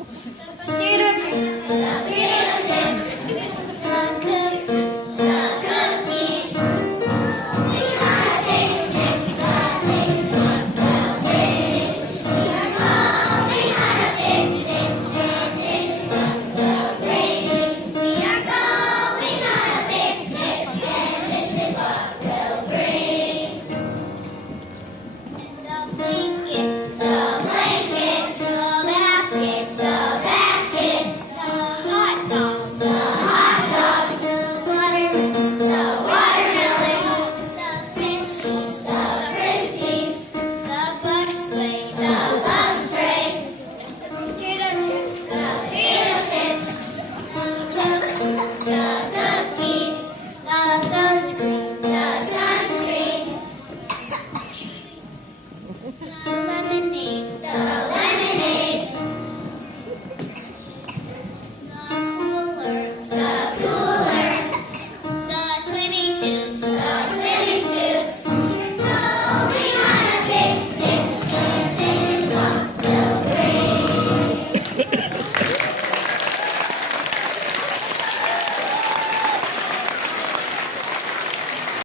Potato chips, the cookies. We are picnic, the picnic, the picnic. We are going on a picnic, and this is what will bring. We are going on a picnic, and this is what will bring. The blanket, the blanket, the basket, the basket, the hot dogs, the watermelon, the fence goes, the